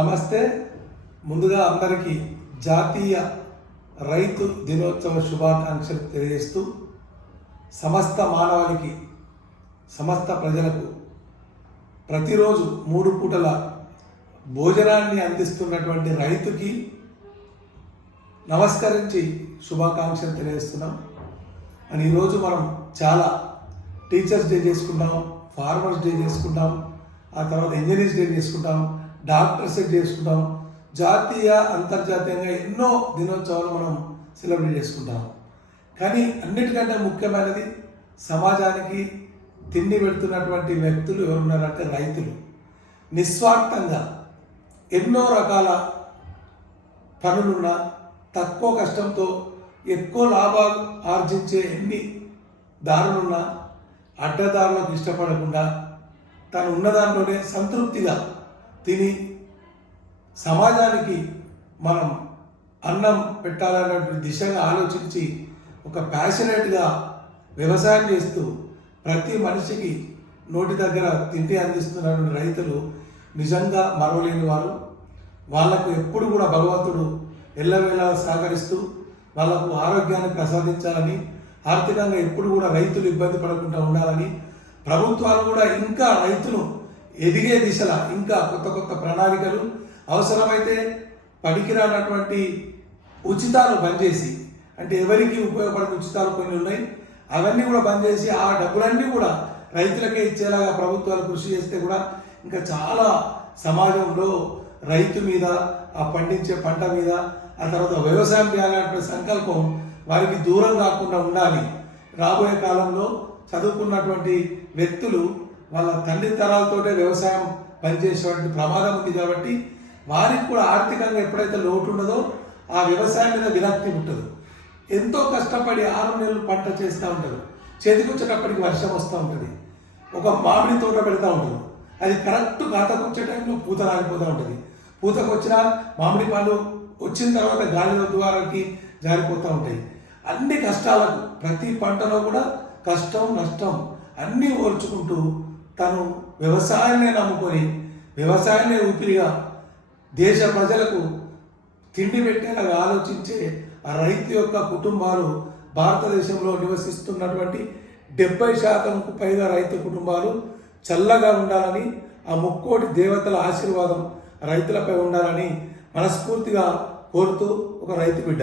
నమస్తే. ముందుగా అందరికీ జాతీయ రైతు దినోత్సవ శుభాకాంక్షలు తెలియజేస్తూ సమస్త మానవాళికి, సమస్త ప్రజలకు ప్రతిరోజు 3 పూటల భోజనాన్ని అందిస్తున్నటువంటి రైతుకి నమస్కరించి శుభాకాంక్షలు తెలియజేస్తున్నాం. అని ఈరోజు మనం చాలా టీచర్స్ డే చేసుకుంటాం, ఫార్మర్స్ డే చేసుకుంటాం, ఆ తర్వాత ఇంజనీర్స్ డే చేసుకుంటాం, డాక్టర్స్ డే చేసుకుంటాం. జాతీయ అంతర్జాతీయంగా ఎన్నో దినోత్సవాలు మనం సెలబ్రేట్ చేసుకుంటాం. కానీ అన్నిటికంటే ముఖ్యమైనది సమాజానికి తిండి పెడుతున్నటువంటి వ్యక్తులు ఎవరున్నారంటే రైతులు. నిస్వార్థంగా ఎన్నో రకాల పనులున్నా తక్కువ కష్టంతో ఎక్కువ లాభాలు ఆర్జించే ఎన్ని దారులున్నా అడ్డదారులకు ఇష్టపడకుండా తను ఉన్నదాంట్లోనే సంతృప్తిగా తిని సమాజానికి మనం అన్నం పెట్టాలనే దిశగా ఆలోచించి ఒక ప్యాషనేట్గా వ్యవసాయం చేస్తూ ప్రతి మనిషికి నోటి దగ్గర తిండి అందిస్తున్న రైతులు నిజంగా మరవలేని వారు. వాళ్లకు ఎప్పుడు కూడా భగవంతుడు ఎల్లవేళ సహకరిస్తూ వాళ్లకు ఆరోగ్యాన్ని ప్రసాదించాలని, ఆర్థికంగా ఎప్పుడు కూడా రైతులు ఇబ్బంది పడకుండా ఉండాలని, ప్రభుత్వాలు కూడా ఇంకా రైతును ఎదిగే దిశలా ఇంకా కొత్త కొత్త ప్రణాళికలు, అవసరమైతే పనికిరానటువంటి ఉచితాలు బంద్ చేసి, అంటే ఎవరికి ఉపయోగపడే ఉచితాలు కొన్ని ఉన్నాయి, అవన్నీ కూడా బంద్ చేసి ఆ డబ్బులన్నీ కూడా రైతులకే ఇచ్చేలాగా ప్రభుత్వాలు కృషి చేస్తే కూడా ఇంకా చాలా సమాజంలో రైతు మీద, ఆ పండించే పంట మీద, ఆ తర్వాత వ్యవసాయం చేయాలనే సంకల్పం వారికి దూరం కాకుండా ఉండాలి. రాబోయే కాలంలో చదువుకున్నటువంటి వ్యక్తులు వాళ్ళ తండ్రి తరాలతోటే వ్యవసాయం పనిచేసేటువంటి ప్రమాదం ఉంది. కాబట్టి వారికి కూడా ఆర్థికంగా ఎప్పుడైతే లోటు ఉండదో ఆ వ్యవసాయం మీద విరక్తి ఉంటుంది. ఎంతో కష్టపడి 6 నెలలు పంట చేస్తూ ఉంటారు. చేతికొచ్చేటప్పటికి వర్షం వస్తూ ఉంటుంది. ఒక మామిడి తోట పెడతా ఉంటారు. అది కరెక్ట్ ఖాతాకు వచ్చే టైంలో పూత రాలిపోతూ ఉంటుంది. పూతకు వచ్చిన మామిడి పళ్ళు వచ్చిన తర్వాత గాలి ద్వారాకి జారిపోతూ ఉంటాయి. అన్ని కష్టాలకు ప్రతి పంటలో కూడా కష్టం నష్టం అన్నీ ఓర్చుకుంటూ తను వ్యవసాయాన్ని నమ్ముకొని వ్యవసాయాన్ని ఊపిరిగా దేశ ప్రజలకు తిండి పెట్టేలాగా ఆలోచించే ఆ రైతు యొక్క కుటుంబాలు భారతదేశంలో నివసిస్తున్నటువంటి 70% పైగా రైతు కుటుంబాలు చల్లగా ఉండాలని, ఆ ముక్కోటి దేవతల ఆశీర్వాదం రైతులపై ఉండాలని మనస్ఫూర్తిగా కోరుతూ ఒక రైతు బిడ్డ.